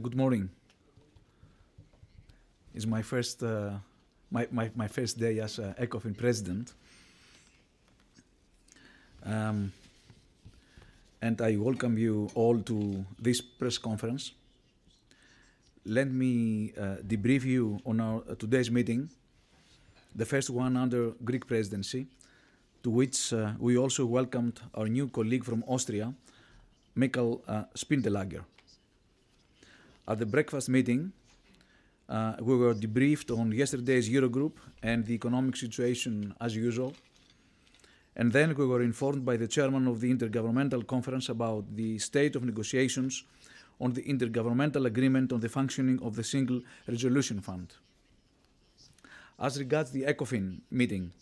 Good morning. It's my first my first day as ECOFIN president, and I welcome you all to this press conference. Let me debrief you on our today's meeting, the first one under Greek presidency, to which we also welcomed our new colleague from Austria, Michael Spindelager. At the breakfast meeting, we were debriefed on yesterday's Eurogroup and the economic situation as usual. And then we were informed by the chairman of the Intergovernmental Conference about the state of negotiations on the Intergovernmental Agreement on the functioning of the Single Resolution Fund. As regards the ECOFIN meeting,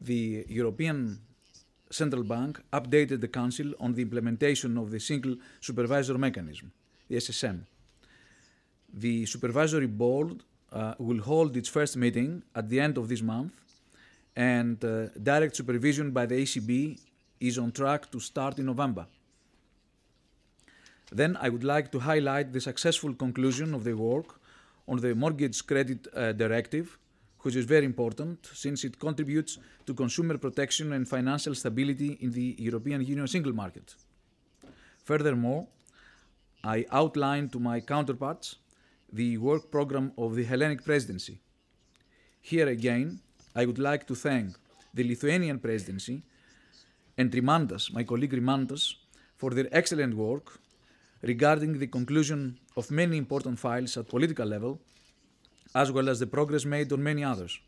the European Central Bank updated the Council on the implementation of the Single Supervisor Mechanism, the SSM. The Supervisory Board will hold its first meeting at the end of this month, and direct supervision by the ECB is on track to start in November. Then I would like to highlight the successful conclusion of the work on the Mortgage Credit Directive, which is very important since it contributes to consumer protection and financial stability in the European Union single market. Furthermore, I outlined to my counterparts the work program of the Hellenic presidency. Here again, I would like to thank the Lithuanian presidency and Rimantas, my colleague Rimantas, for their excellent work regarding the conclusion of many important files at political level, as well as the progress made on many others.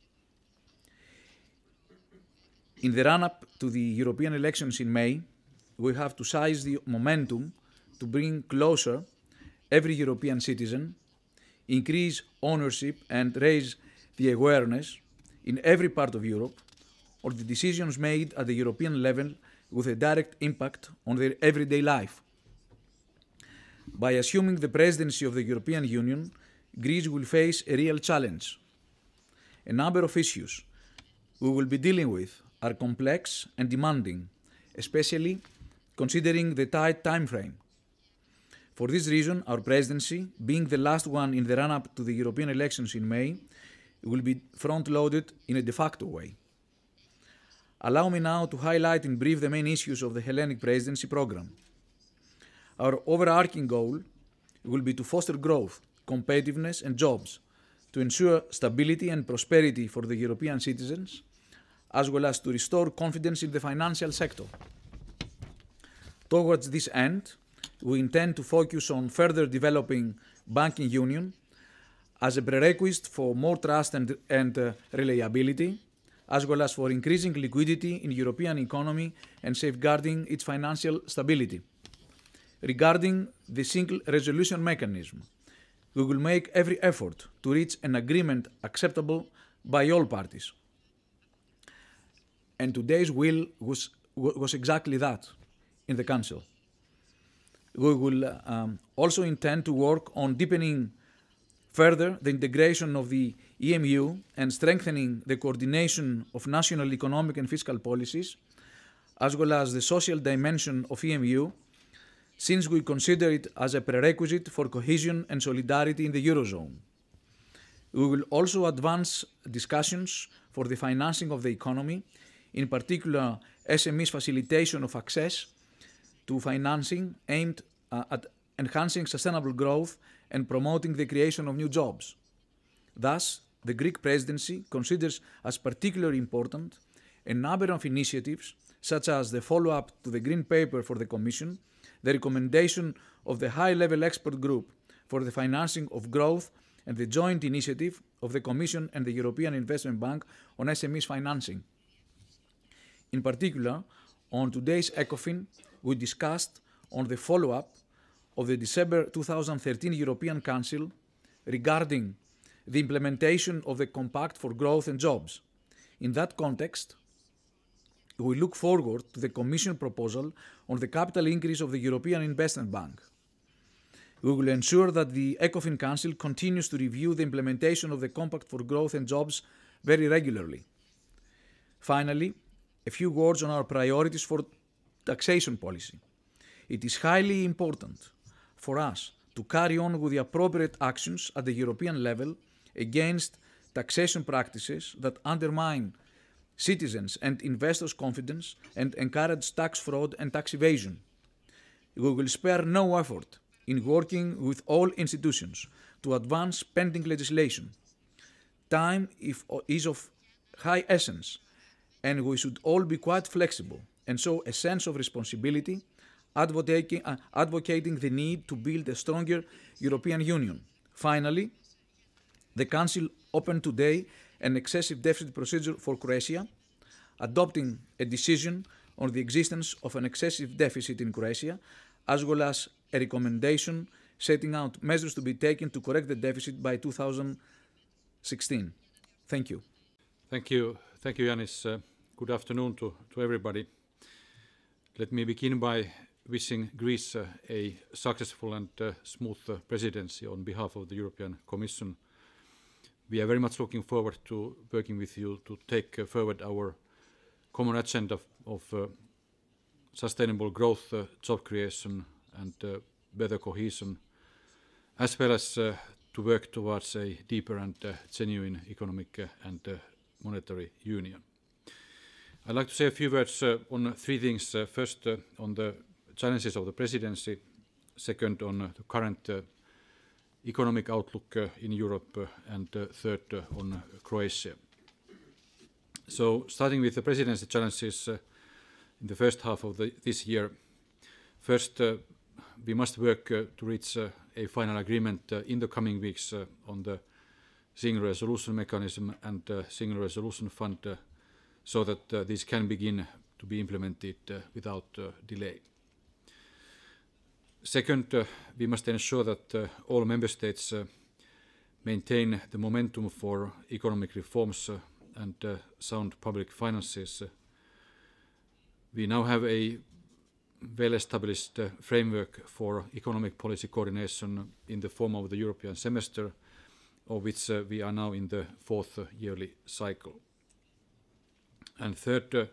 In the run-up to the European elections in May, we have to seize the momentum to bring closer every European citizen, increase ownership and raise the awareness in every part of Europe on the decisions made at the European level with a direct impact on their everyday life. By assuming the presidency of the European Union, Greece will face a real challenge. A number of issues we will be dealing with are complex and demanding, especially considering the tight time frame. For this reason, our presidency, being the last one in the run-up to the European elections in May, will be front-loaded in a de facto way. Allow me now to highlight in brief the main issues of the Hellenic presidency program. Our overarching goal will be to foster growth, competitiveness and jobs, to ensure stability and prosperity for the European citizens, as well as to restore confidence in the financial sector. Towards this end, we intend to focus on further developing banking union as a prerequisite for more trust and reliability, as well as for increasing liquidity in the European economy and safeguarding its financial stability. Regarding the Single Resolution Mechanism, we will make every effort to reach an agreement acceptable by all parties. And today's will was exactly that in the Council. We will also intend to work on deepening further the integration of the EMU and strengthening the coordination of national economic and fiscal policies, as well as the social dimension of EMU, since we consider it as a prerequisite for cohesion and solidarity in the Eurozone. We will also advance discussions for the financing of the economy, in particular SMEs facilitation of access to financing aimed at enhancing sustainable growth and promoting the creation of new jobs. Thus, the Greek presidency considers as particularly important a number of initiatives, such as the follow-up to the Green Paper for the Commission, the recommendation of the high-level expert group for the financing of growth, and the joint initiative of the Commission and the European Investment Bank on SMEs financing. In particular, on today's ECOFIN, we discussed on the follow-up of the December 2013 European Council regarding the implementation of the Compact for Growth and Jobs. In that context, we look forward to the Commission proposal on the capital increase of the European Investment Bank. We will ensure that the ECOFIN Council continues to review the implementation of the Compact for Growth and Jobs very regularly. Finally, a few words on our priorities for taxation policy. It is highly important for us to carry on with the appropriate actions at the European level against taxation practices that undermine citizens' and investors' confidence and encourage tax fraud and tax evasion. We will spare no effort in working with all institutions to advance pending legislation. Time is of high essence, and we should all be quite flexible and show a sense of responsibility, advocating the need to build a stronger European Union. Finally, the Council opened today an excessive deficit procedure for Croatia, adopting a decision on the existence of an excessive deficit in Croatia, as well as a recommendation setting out measures to be taken to correct the deficit by 2016. Thank you. Thank you, Yanis. Good afternoon to everybody. Let me begin by wishing Greece a successful and smooth presidency on behalf of the European Commission. We are very much looking forward to working with you to take forward our common agenda of sustainable growth, job creation and better cohesion, as well as to work towards a deeper and genuine economic and monetary union. I'd like to say a few words on three things. First, on the challenges of the presidency. Second, on the current economic outlook in Europe. And third, on Croatia. So, starting with the presidency challenges in the first half of this year. First, we must work to reach a final agreement in the coming weeks on the Single Resolution Mechanism and Single Resolution Fund so that these can begin to be implemented without delay. Second, we must ensure that all member states maintain the momentum for economic reforms and sound public finances. We now have a well-established framework for economic policy coordination in the form of the European semester, of which we are now in the fourth yearly cycle. And third,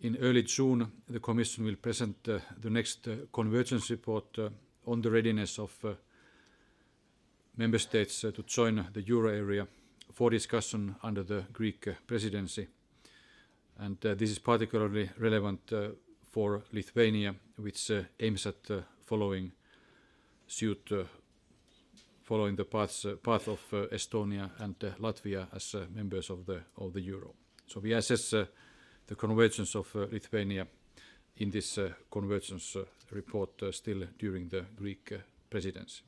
in early June, the Commission will present the next convergence report on the readiness of member states to join the euro area for discussion under the Greek presidency. And this is particularly relevant for Lithuania, which aims at following suit, following the path of Estonia and Latvia as members of the euro. So we assess the convergence of Lithuania in this convergence report still during the Greek presidency.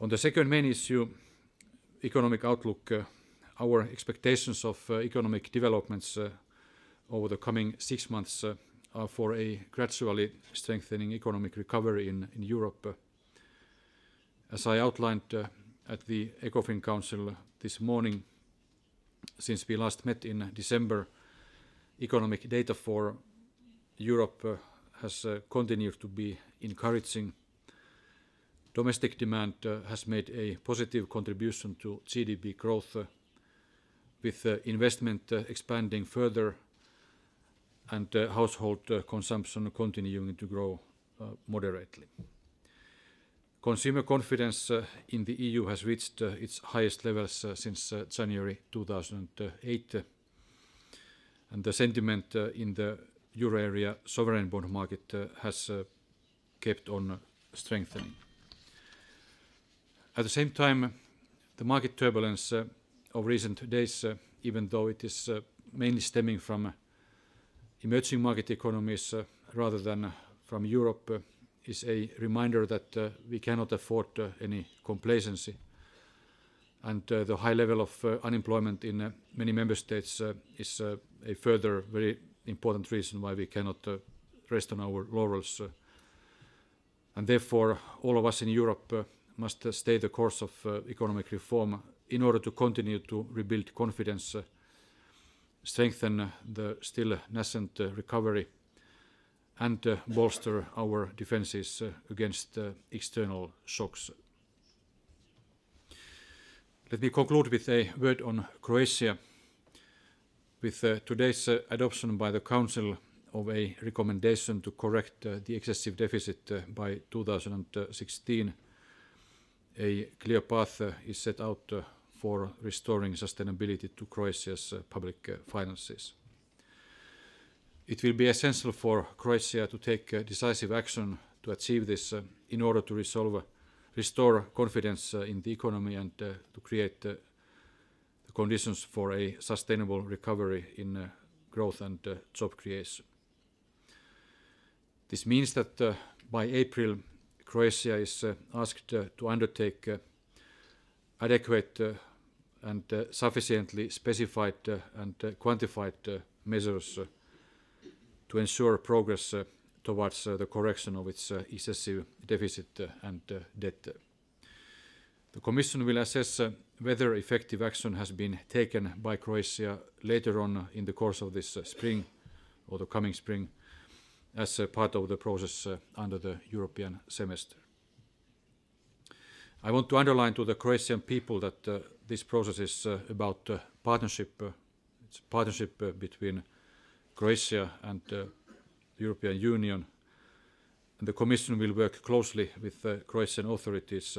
On the second main issue, economic outlook, our expectations of economic developments over the coming 6 months are for a gradually strengthening economic recovery in Europe. As I outlined at the ECOFIN Council this morning, since we last met in December, economic data for Europe has continued to be encouraging. Domestic demand has made a positive contribution to GDP growth, with investment expanding further and household consumption continuing to grow moderately. Consumer confidence in the EU has reached its highest levels since January 2008, and the sentiment in the euro area sovereign bond market has kept on strengthening. At the same time, the market turbulence of recent days, even though it is mainly stemming from emerging market economies rather than from Europe, is a reminder that we cannot afford any complacency. And the high level of unemployment in many member states is a further very important reason why we cannot rest on our laurels. And therefore, all of us in Europe must stay the course of economic reform in order to continue to rebuild confidence, strengthen the still nascent recovery, and bolster our defences against external shocks. Let me conclude with a word on Croatia. With today's adoption by the Council of a recommendation to correct the excessive deficit by 2016, a clear path is set out for restoring sustainability to Croatia's public finances. It will be essential for Croatia to take decisive action to achieve this in order to restore confidence in the economy and to create the conditions for a sustainable recovery in growth and job creation. This means that by April, Croatia is asked to undertake adequate and sufficiently specified and quantified measures to ensure progress towards the correction of its excessive deficit and debt. The Commission will assess whether effective action has been taken by Croatia later on in the course of this spring or the coming spring as part of the process under the European semester. I want to underline to the Croatian people that this process is about partnership. It's a partnership between Croatia and the European Union. And the Commission will work closely with the Croatian authorities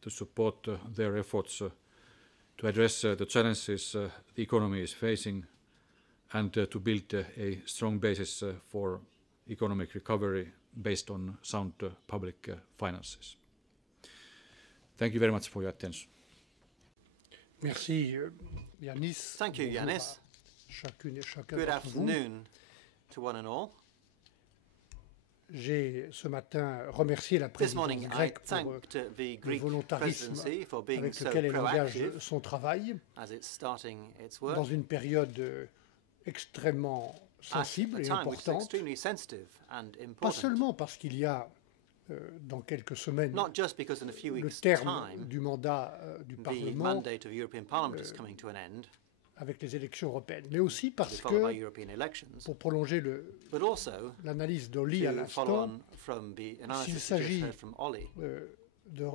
to support their efforts to address the challenges the economy is facing and to build a strong basis for economic recovery based on sound public finances. Thank you very much for your attention. Merci, Yanis. Thank you, Yanis. Good afternoon to one and all. J'ai ce matin remercié la présidence grecque pour le volontarisme avec lequel elle engage son travail dans une période extrêmement sensible et importante, pas seulement parce qu'il y a dans quelques semaines le terme du mandat du Parlement avec les élections européennes, mais aussi parce que, pour prolonger l'analyse d'Olli à l'instant, s'il s'agit de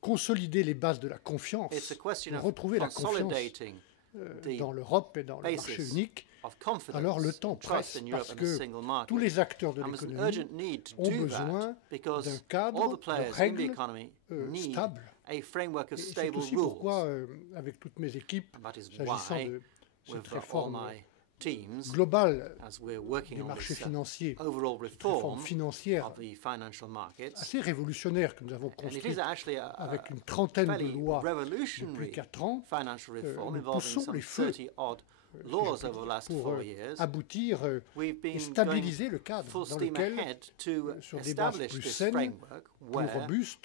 consolider les bases de la confiance, de retrouver la confiance dans l'Europe et dans le marché unique, alors le temps presse parce que tous les acteurs de l'économie ont besoin d'un cadre de règles stable. Et c'est aussi pourquoi, avec toutes mes équipes, s'agissant de cette réforme globale des marchés financiers, cette réforme financière assez révolutionnaire que nous avons construite avec une trentaine de lois depuis 4 ans, nous poussons les feux pour aboutir et stabiliser le cadre dans lequel, sur des bases plus saines, plus robustes,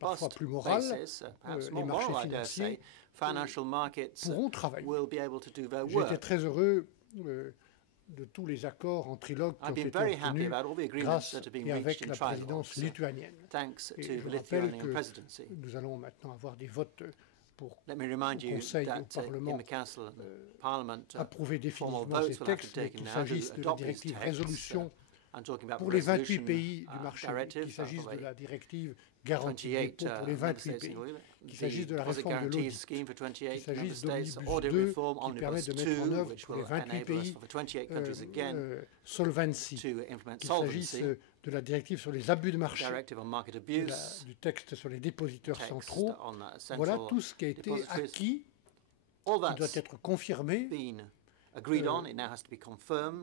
parfois plus morales, les marchés financiers pourront travailler. J'étais très heureux de tous les accords en trilogue qui ont été obtenus grâce et avec la présidence lituanienne. Et je rappelle que nous allons maintenant avoir des votes pour au Conseil et au Parlement approuver définitivement ces textes, mais qu'il s'agisse de la directive résolution pour les 28 pays du marché, qu'il s'agisse de la directive garantie dépôt pour les 28 pays, qu'il s'agisse de la réforme de l'audit, qu'il s'agisse d'Omnibus 2 qui permet de mettre en œuvre pour les 28 pays Solvency, qu'il s'agisse de la directive sur les abus de marché, du texte sur les dépositeurs centraux. Voilà tout ce qui a été acquis, qui doit être confirmé,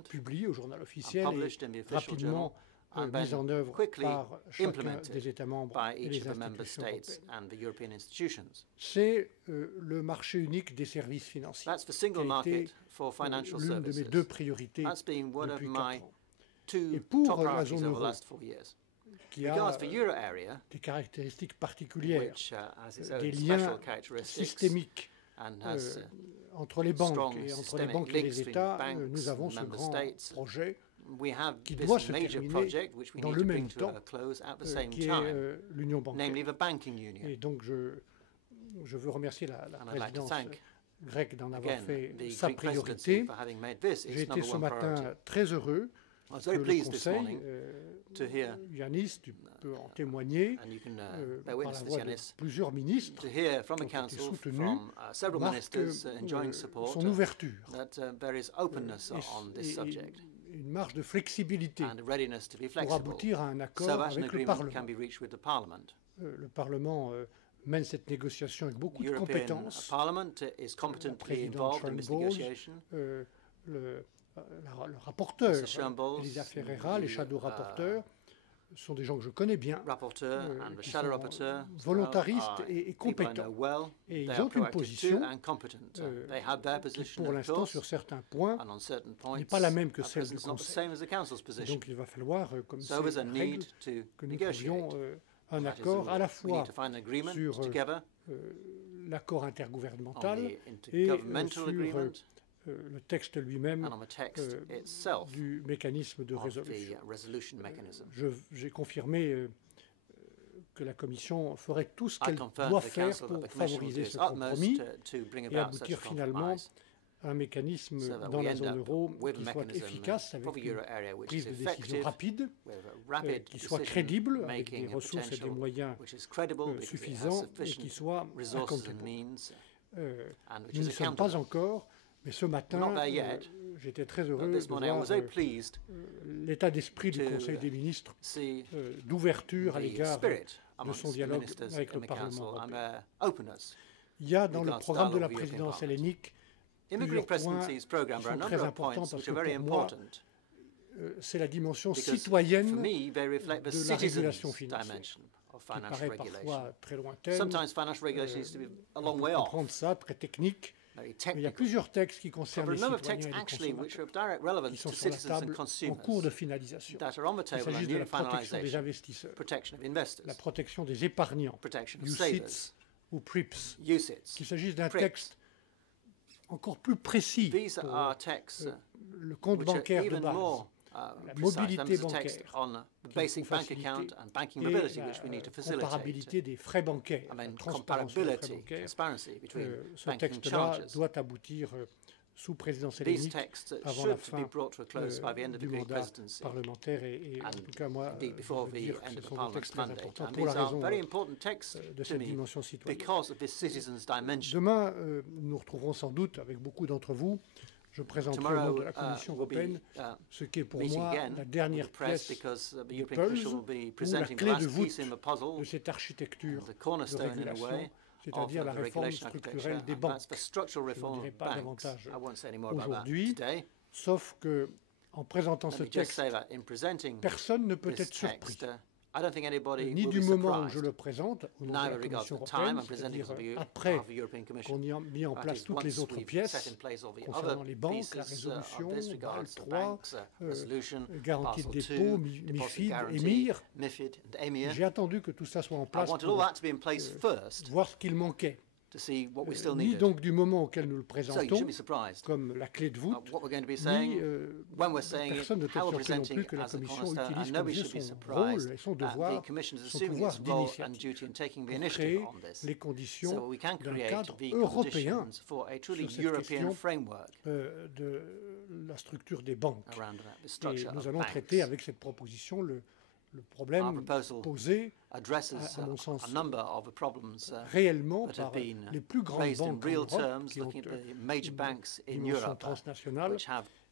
publié au journal officiel et rapidement mis en œuvre par chacun des États membres et les institutions européennes. C'est le marché unique des services financiers qui a été l'une de mes 2 priorités depuis 4 ans. Et pour la zone euro, qui a des caractéristiques particulières, des liens systémiques entre les banques et les États, nous avons ce grand projet qui doit se terminer dans le même temps, qui est l'union bancaire. Et donc je veux remercier la présidence grecque d'en avoir fait sa priorité. J'ai été ce matin très heureux que le Conseil, Yanis, tu peux en témoigner, par la voix de plusieurs ministres qui ont été soutenus, marque son ouverture et une marge de flexibilité pour aboutir à un accord avec le Parlement. Le Parlement mène cette négociation avec beaucoup de compétences. Le président Sharon Bowles, le rapporteur, Elisa Ferreira, les shadow rapporteurs, sont des gens que je connais bien, qui sont volontaristes et compétents. Et ils ont une position qui, pour l'instant, sur certains points, n'est pas la même que celle du Conseil. Donc il va falloir, comme c'est la règle, que nous trouvions un accord à la fois sur l'accord intergouvernemental et sur le texte lui-même du mécanisme de résolution. J'ai confirmé que la Commission ferait tout ce qu'elle doit faire pour favoriser ce compromis et aboutir finalement à un mécanisme dans la zone euro qui soit efficace, avec une prise de décision rapide, qui soit crédible, avec des ressources et des moyens suffisants et qui soit accountable. Nous ne sommes pas encore. Mais ce matin, j'étais très heureux de voir l'état d'esprit du Conseil des ministres, d'ouverture à l'égard de son dialogue avec le Parlement européen. Il y a dans le programme de la présidence hellénique plusieurs points qui sont très importants parce que pour moi, c'est la dimension citoyenne de la régulation financière, qui paraît parfois très lointaine, comprendre ça, très technique. Il y a plusieurs textes qui concernent les citoyens et les consommateurs qui sont sur la table en cours de finalisation. Il s'agit de la protection des investisseurs, la protection des épargnants, UCITS ou PRIPS, qu'il s'agisse d'un texte encore plus précis pour le compte bancaire de base, la mobilité bancaire, et la comparabilité des frais bancaires, la transparence des frais bancaires. Ce texte-là doit aboutir sous présidence hellénique avant la fin du mandat parlementaire et en tout cas moi je veux dire que ce sont des textes très importants pour la raison de cette dimension citoyenne. Demain, nous nous retrouverons sans doute avec beaucoup d'entre vous. Je présenterai au nom de la Commission européenne ce qui est pour moi la dernière pièce du puzzle ou la clé de voûte de cette architecture de régulation, c'est-à-dire la réforme structurelle des banques. Je n'en dirai pas davantage aujourd'hui, sauf que en présentant ce texte, personne ne peut être surpris. Ni du moment où je le présente, au nom de la Commission européenne, c'est-à-dire après qu'on ait mis en place toutes les autres pièces concernant les banques, la résolution, Bâle III, garantie de dépôt, MIFID, EMIR. J'ai attendu que tout ça soit en place pour voir ce qu'il manquait. Ni donc du moment auquel nous le présentons comme la clé de voûte, ni personne ne peut être surpris non plus que la Commission utilise comme jeu son rôle et son devoir, son pouvoir d'initiative pour créer les conditions d'un cadre européen sur cette question de la structure des banques. Et nous allons traiter avec cette proposition le problème posé, à mon sens, réellement par les plus grandes banques en Europe qui ont une dimension transnationale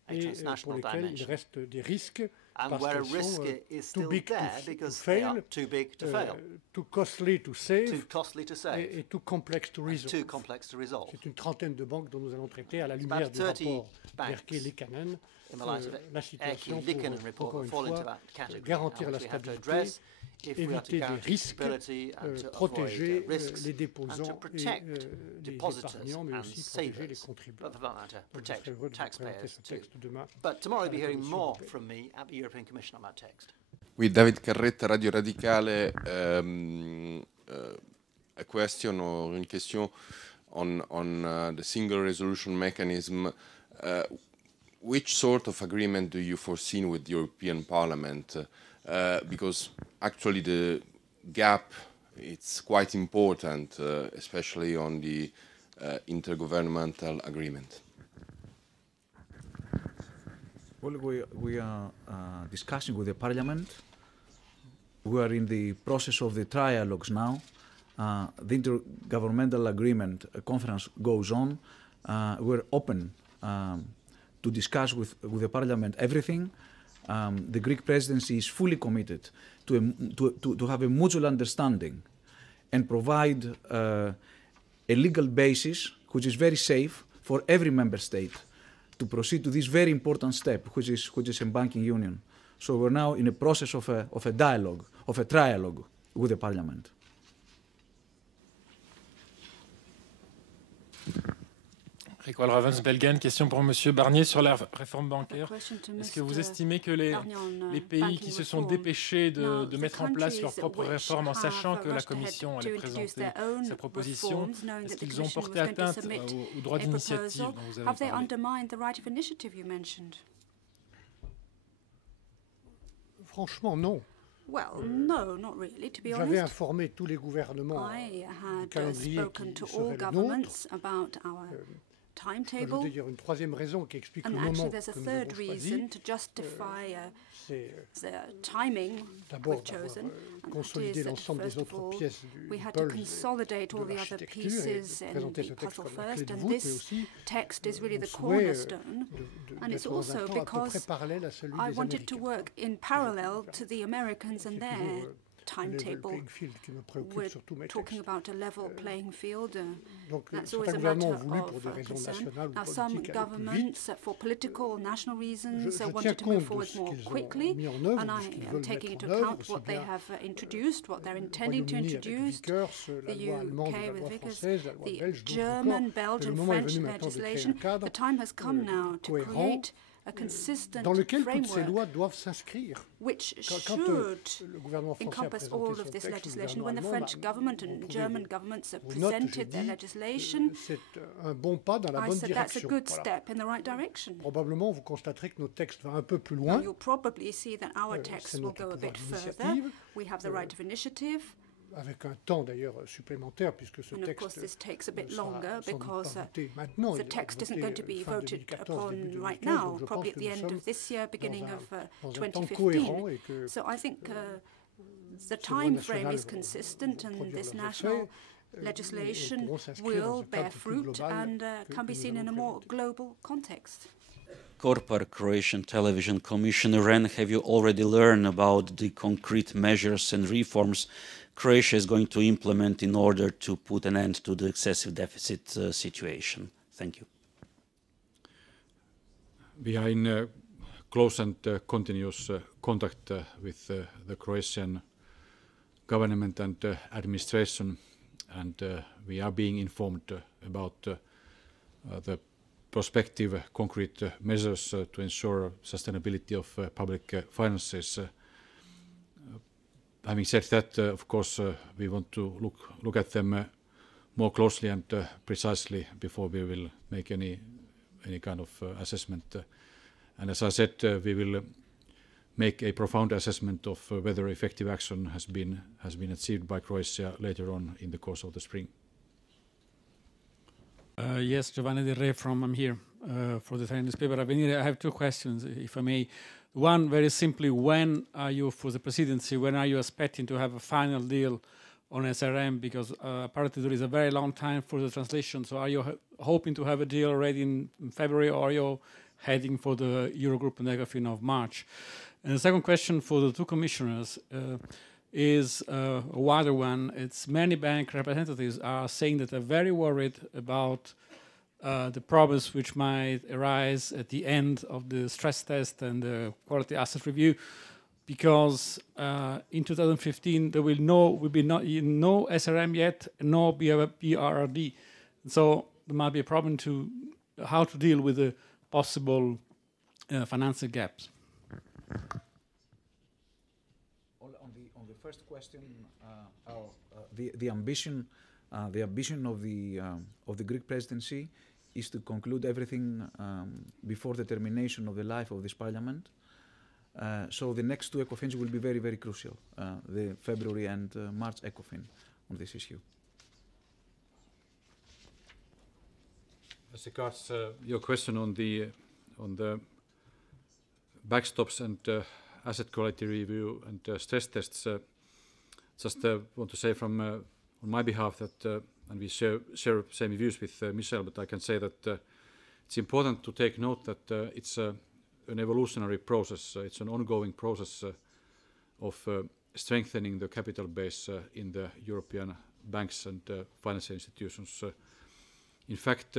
et pour lesquelles il reste des risques parce qu'elles sont too big to fail, too costly to save et too complex to resolve. C'est une trentaine de banques dont nous allons traiter à la lumière du rapport Berkey-Liikanen. La situation pour, encore une fois, garantir la stabilité, éviter des risques, protéger les déposants et les épargnants, mais aussi protéger les contribuables. Donc, je serai heureux de vous présenter ce texte demain. Oui, David Carretta, Radio Radicale. A question or une question on the single resolution mechanism. Which sort of agreement do you foresee with the European Parliament? Because actually the gap, it's quite important, especially on the intergovernmental agreement. Well, we are discussing with the Parliament. We are in the process of the trialogues now. The intergovernmental agreement conference goes on. We're open to discuss with the Parliament everything. The Greek presidency is fully committed to have a mutual understanding and provide a legal basis which is very safe for every member state to proceed to this very important step, which is a banking union. So we're now in a process of a dialogue, of a trialogue with the Parliament. Récoil Ravensbelgen, question pour M. Barnier sur la réforme bancaire. Est-ce que vous estimez que les pays qui se sont dépêchés de mettre en place leur propre réforme en sachant que la Commission allait présenter sa proposition, est-ce qu'ils ont porté atteinte au droit d'initiative dont vous avez parlé? Franchement, non. Well, no, not really, to be honest. J'avais informé tous les gouvernements du calendrier qui serait le nôtre. Timetable. Je veux dire une troisième raison qui explique le moment que nous avons choisi. C'est d'abord consolider l'ensemble des autres pièces du puzzle de l'architecture et de présenter ce texte comme la clé de voûte, mais aussi mon souhait d'être dans un temps à peu près parallèle à celui des Américains. Timetable. We're talking about a level playing field. That's always a matter of concern. Now, some governments, for political, national reasons, wanted to move forward more quickly, and I am taking into account what they have introduced, what they're intending to introduce, the UK with Vickers, the German, Belgian, French legislation. The time has come now to create a consistent framework which should encompass all of this legislation. When the French government and German governments have presented their legislation, I said that's a good step in the right direction. Probablement, vous constaterez que notre texte va un peu plus loin. You'll probably see that our text will go a bit further. We have the right of initiative. Avec un temps d'ailleurs supplémentaire, puisque ce texte maintenant. The text isn't going to be voted upon right now, probably at the end of this year, beginning of 2015. So I think the time frame is consistent, and this national legislation will bear fruit and can be seen in a more global context. Korpar, Croatian Television Commissioner, and have you already learned about the concrete measures and reforms Croatia is going to implement in order to put an end to the excessive deficit situation? Thank you. We are in close and continuous contact with the Croatian government and administration, and we are being informed about the prospective concrete measures to ensure sustainability of public finances. Having said that, of course, we want to look at them more closely and precisely before we will make any kind of assessment. And as I said, we will make a profound assessment of whether effective action has been achieved by Croatia later on in the course of the spring. Yes, Giovanni Del Re I'm here for the Italian newspaper Avvenire. I have two questions, if I may. One, very simply, when are you, for the presidency, when are you expecting to have a final deal on SRM? Because apparently there is a very long time for the translation. So are you hoping to have a deal already in February, or are you heading for the Eurogroup and ECOFIN of March? And the second question for the two commissioners is a wider one. It's many bank representatives are saying that they're very worried about the problems which might arise at the end of the stress test and the quality asset review, because in 2015 there will be no SRM yet, no BRRD. So there might be a problem to how to deal with the possible financial gaps. On the first question, the ambition of the Greek presidency is to conclude everything before the termination of the life of this parliament. So the next two ECOFINs will be very, very crucial, the February and March ECOFIN on this issue. As regards your question on the backstops and asset quality review and stress tests, just want to say from on my behalf that, and we share same views with Michel, but I can say that it's important to take note that it's an evolutionary process. It's an ongoing process of strengthening the capital base in the European banks and financial institutions. In fact,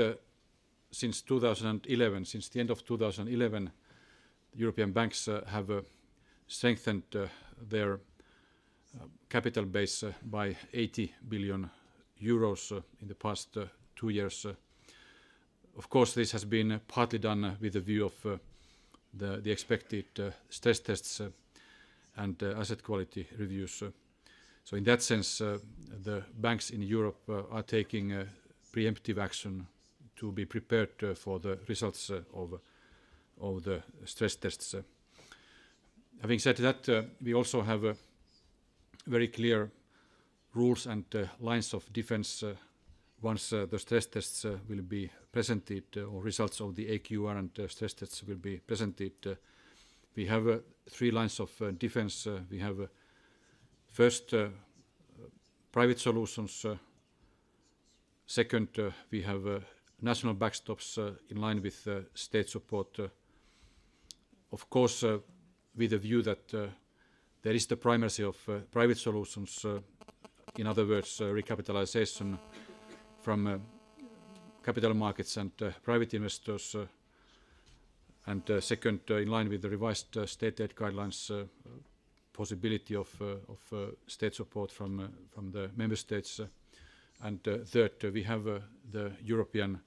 since 2011, since the end of 2011, European banks have strengthened their capital base by 80 billion euros in the past 2 years. Of course, this has been partly done with the view of the expected stress tests and asset quality reviews. So in that sense, the banks in Europe are taking preemptive action to be prepared for the results of the stress tests. Having said that, we also have very clear rules and lines of defense once the stress tests will be presented, or results of the AQR and stress tests will be presented. We have 3 lines of defense. We have first private solutions. Second, we have national backstops in line with state support. Of course, with the view that there is the primacy of private solutions, in other words, recapitalization from capital markets and private investors, and second, in line with the revised state aid guidelines, possibility of state support from the member states, and third, we have the European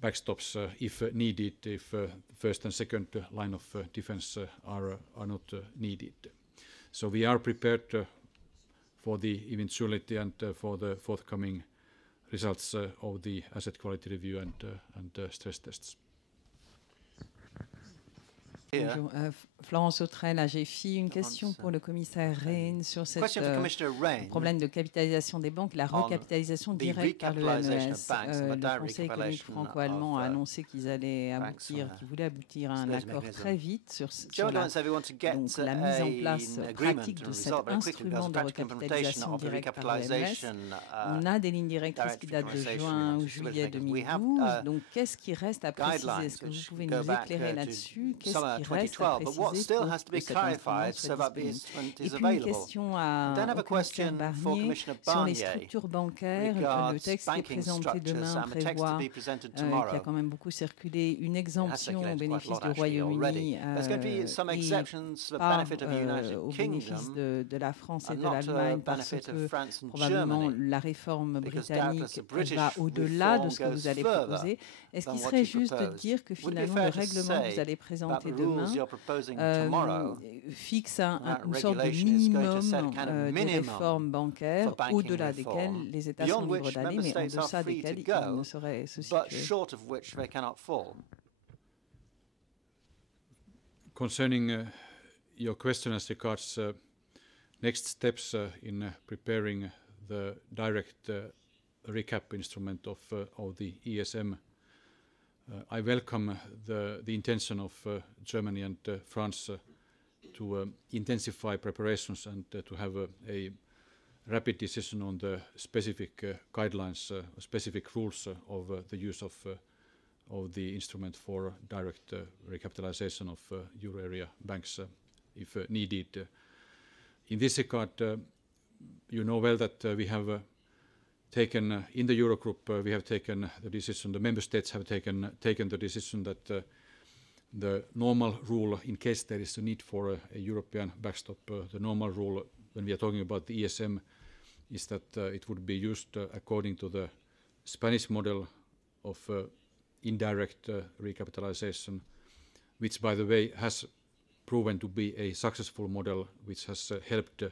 backstops if needed, if first and second line of defense are not needed. So we are prepared for the eventuality and for the forthcoming results of the asset quality review and stress tests. Bonjour, Florence Autrel, AGFI. Une question pour le commissaire Rehn sur ce problème de capitalisation des banques, la recapitalisation directe par le MES. Le Conseil économique franco-allemand a annoncé qu'ils allaient aboutir, qu'ils voulaient aboutir à un accord très vite sur la mise en place pratique de cet instrument de recapitalisation directe par le MES. On a des lignes directrices qui datent de juin ou juillet 2012. Donc, qu'est-ce qui reste à préciser? Est-ce que vous pouvez nous éclairer là-dessus? Qu'est-ce qui reste à préciser? Et puis une question au commissaire Barnier sur les structures bancaires. Le texte qui est présenté demain prévoit, qui a quand même beaucoup circulé, une exemption au bénéfice du Royaume-Uni et pas au bénéfice de la France et de l'Allemagne, parce que probablement la réforme britannique va au-delà de ce que vous allez proposer. Est-ce qu'il serait juste de dire que finalement le règlement que vous allez présenter demain fixe une sorte de minimum de réformes bancaires au-delà desquelles les États sont libres d'aller, mais en deçà desquelles ils ne sauraient se situer? Concerning your question as regards next steps in preparing the direct recap instrument of the ESM, I welcome the intention of Germany and France to intensify preparations and to have a rapid decision on the specific guidelines, specific rules of the use of the instrument for direct recapitalization of euro area banks if needed. In this regard, you know well that we have taken in the Eurogroup, we have taken the decision, the member states have taken the decision that the normal rule, in case there is a need for a European backstop, the normal rule when we are talking about the ESM is that it would be used according to the Spanish model of indirect recapitalization, which, by the way, has proven to be a successful model, which has helped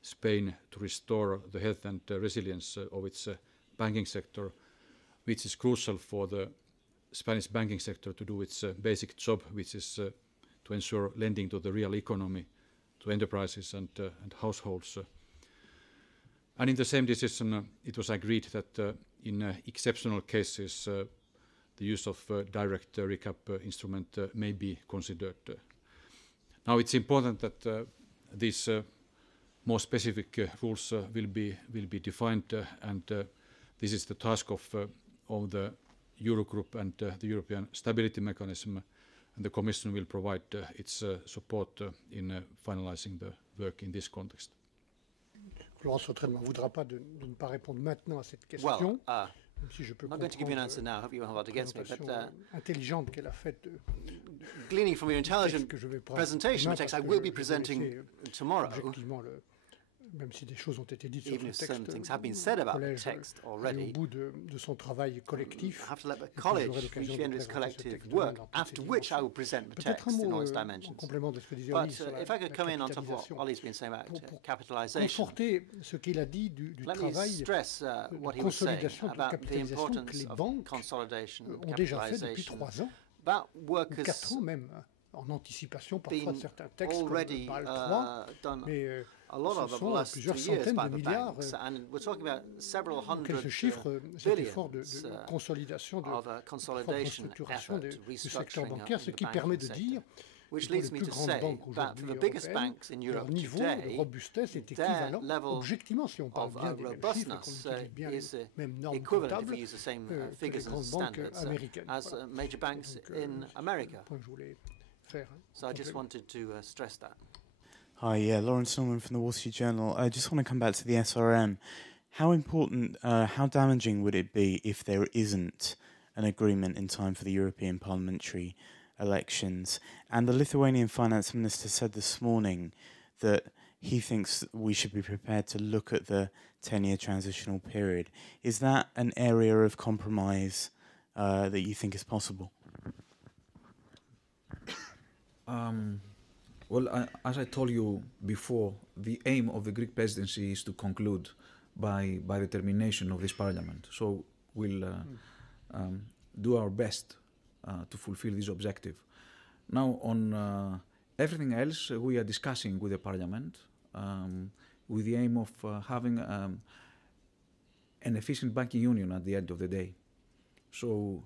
Spain to restore the health and resilience of its banking sector, which is crucial for the Spanish banking sector to do its basic job, which is to ensure lending to the real economy, to enterprises and households. And in the same decision, it was agreed that in exceptional cases, the use of direct recap instrument may be considered. Now it's important that these more specific rules will be defined, and this is the task of the Eurogroup and the European Stability Mechanism, and the Commission will provide its support in finalizing the work in this context. Florence Sauterelle ne voudra pas de ne pas répondre maintenant à cette question. Well, si je peux I'm not going to give you an answer now. I hope you won't hold it against me. But intelligente qu'elle a faite. Gleaning from your intelligent presentation, which I will be presenting tomorrow. Même si des choses ont été dites sur Even ce texte, le collège au bout de son travail collectif, I have to let the college reach the end of its collective work, after which I will present the text in all its dimensions. But if I could come in on top of what Ollie's been saying about capitalisation, conforter ce qu'il a dit du travail de consolidation, de capitalisation que les banques ont déjà fait depuis 3 ans, ou 4 ans même, en anticipation parfois de certains textes comme le Bâle 3, mais ce sont plusieurs centaines de milliards auquel se chiffre cet effort de consolidation, de structuration du secteur bancaire, ce qui permet de dire que pour les plus grandes banques aujourd'hui européennes, leur niveau de robustesse est équivalent, objectivement, si on parle bien des mêmes chiffres et qu'on utilise bien les mêmes normes comptables, que les grandes banques américaines. Voilà. Donc, c'est le point que je voulais faire. So I just wanted to stress that. Hi, yeah, Lawrence Norman from the Wall Street Journal. I just want to come back to the SRM. How important, how damaging would it be if there isn't an agreement in time for the European parliamentary elections? And the Lithuanian finance minister said this morning that he thinks we should be prepared to look at the 10-year transitional period. Is that an area of compromise that you think is possible? Well, as I told you before, the aim of the Greek presidency is to conclude by the termination of this parliament. So we'll do our best to fulfill this objective. Now, on everything else, we are discussing with the parliament with the aim of having an efficient banking union at the end of the day. So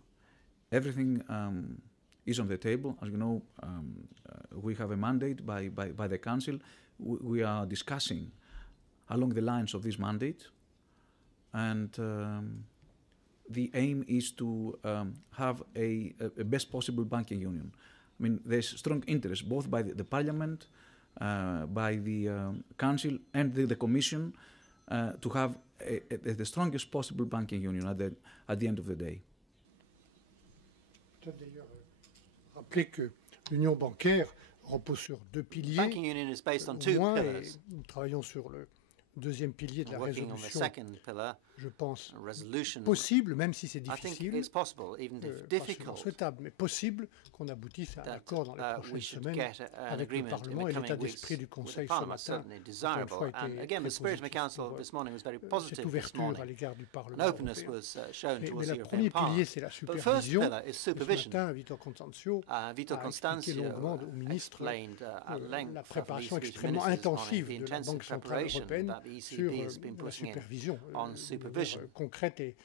everything is on the table. As you know, we have a mandate by the Council. We are discussing along the lines of this mandate, and the aim is to have a best possible banking union. I mean, there's strong interest both by the Parliament, by the Council and the Commission to have the strongest possible banking union at the end of the day. Rappeler que l'union bancaire repose sur 2 piliers. Banking union is based on 2 pillars. Nous travaillons sur le deuxième pilier de la résolution, je pense, possible, même si c'est difficile, pas seulement souhaitable, mais possible qu'on aboutisse à un accord dans les prochaines semaines avec le Parlement, et l'état d'esprit du Conseil ce matin, encore une fois, était très positif. Cette ouverture à l'égard du Parlement européen. Mais le premier pilier, c'est la supervision. Ce matin, Vítor Constâncio a expliqué longuement au ministre la préparation extrêmement intensive de la Banque centrale européenne sur la supervision concrète et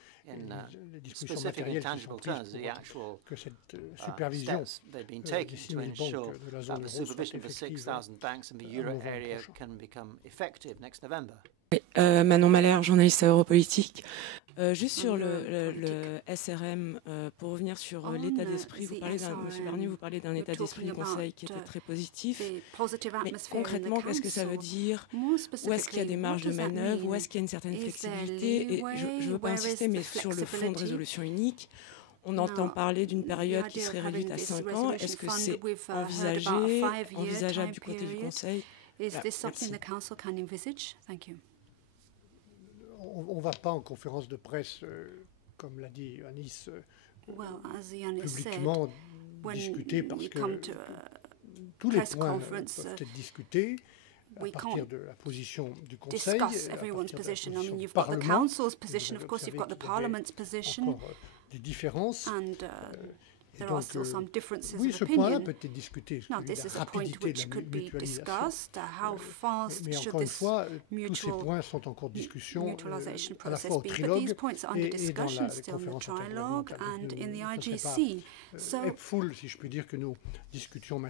les dispositions matérielles qui sont prises pour que cette supervision des 6 000 banques de la zone euro soit effective en novembre prochain. Manon Malher, journaliste à Europolitique. Juste sur le SRM, pour revenir sur l'état d'esprit, Monsieur Barnier, vous parlez d'un état d'esprit du Conseil qui était très positif. Mais concrètement, qu'est-ce que ça veut dire? Où est-ce qu'il y a des marges de manœuvre? Où est-ce qu'il y a une certaine flexibilité? Et je ne veux pas insister, mais sur le fonds de résolution unique, on entend parler d'une période qui serait réduite à 5 ans. Est-ce que c'est envisageable du côté du Conseil? On ne va pas en conférence de presse, comme l'a dit Yanis, publiquement discuter, parce que tous les points peuvent être discutés à partir de la position du Conseil, à partir de la position du Parlement. Encore des différences. there are still some differences oui, of opinion. Now, this is a point which could be discussed. How fast should this mutualization process be? But these points are under discussion still in the trilogue and in the IGC. So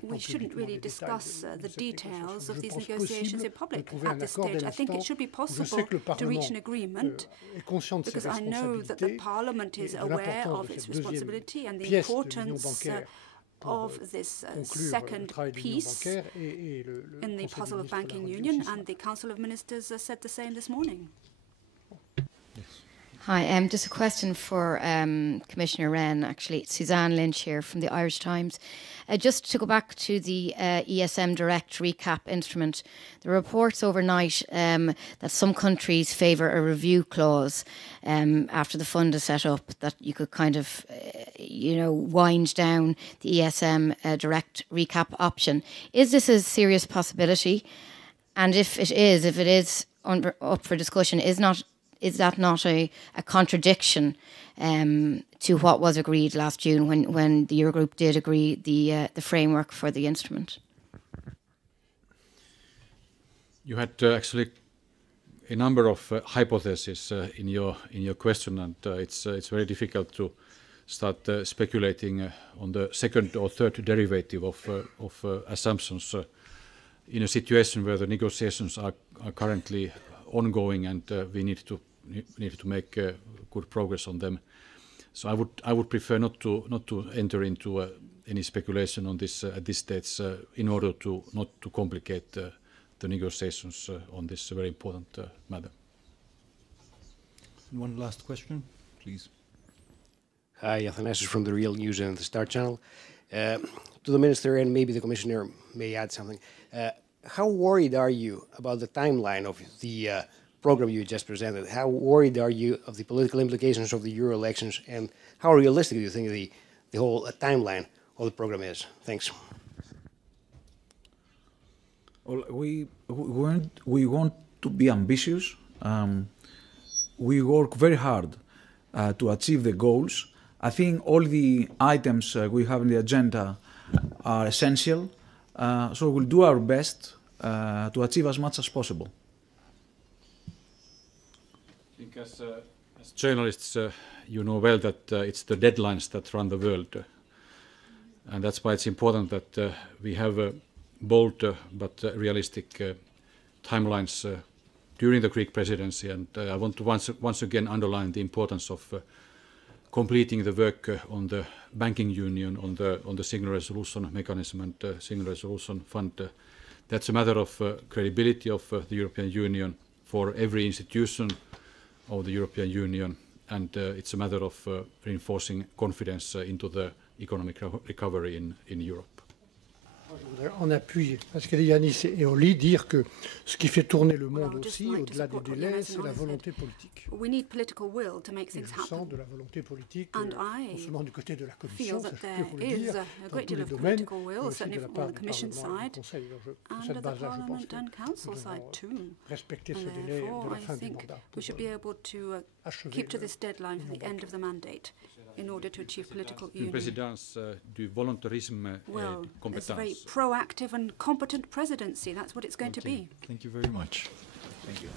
we shouldn't really discuss the details of these negotiations in public at this stage. I think it should be possible to reach an agreement, because I know that the Parliament is aware of its responsibility and the importance of this second piece in the puzzle of banking union, and the Council of Ministers said the same this morning. Hi, just a question for Commissioner Rehn, actually. Suzanne Lynch here from the Irish Times. Just to go back to the ESM Direct Recap instrument, the reports overnight that some countries favour a review clause after the fund is set up, that you could kind of, wind down the ESM Direct Recap option. Is this a serious possibility? And if it is up for discussion, is that not a contradiction to what was agreed last June when the Eurogroup did agree the framework for the instrument? You had actually a number of hypotheses in your question, and it's very difficult to start speculating on the second or third derivative of assumptions in a situation where the negotiations are currently ongoing, and we need to make good progress on them. So I would prefer not to enter into any speculation on this at this stage, in order to not to complicate the negotiations on this very important matter. One last question, please. Hi, Athanasius from the Real News and the Star Channel. To the Minister, and maybe the Commissioner may add something. How worried are you about the timeline of the program you just presented? How worried are you of the political implications of the Euro elections, and how realistic do you think the whole timeline of the program is? Thanks. Well, we want to be ambitious. We work very hard to achieve the goals. I think all the items we have in the agenda are essential, so we'll do our best to achieve as much as possible. I think as journalists, you know well that it's the deadlines that run the world, and that's why it's important that we have bold but realistic timelines during the Greek presidency. And I want to once again underline the importance of completing the work on the banking union, on the single resolution mechanism and single resolution fund. That's a matter of credibility of the European Union for every institution of the European Union, and it's a matter of reinforcing confidence into the economic recovery in Europe. En appui à ce qu'a dit Yanis et Oli, dire que ce qui fait tourner le monde aussi, au-delà des délais, c'est la volonté politique. We need political will to make things happen. De la volonté politique, non seulement du côté de la Commission, ça je peux vous le dire, dans tous les domaines, mais aussi de la part du Parlement et du Conseil. Sur cette base-là, je pense que nous devons respecter ce délai de la fin du mandat pour keep to this deadline for the end of the mandate in order to achieve political union. Présidence du volontarisme it's a very proactive and competent presidency. That's what it's going to be. Thank you very much. Thank you.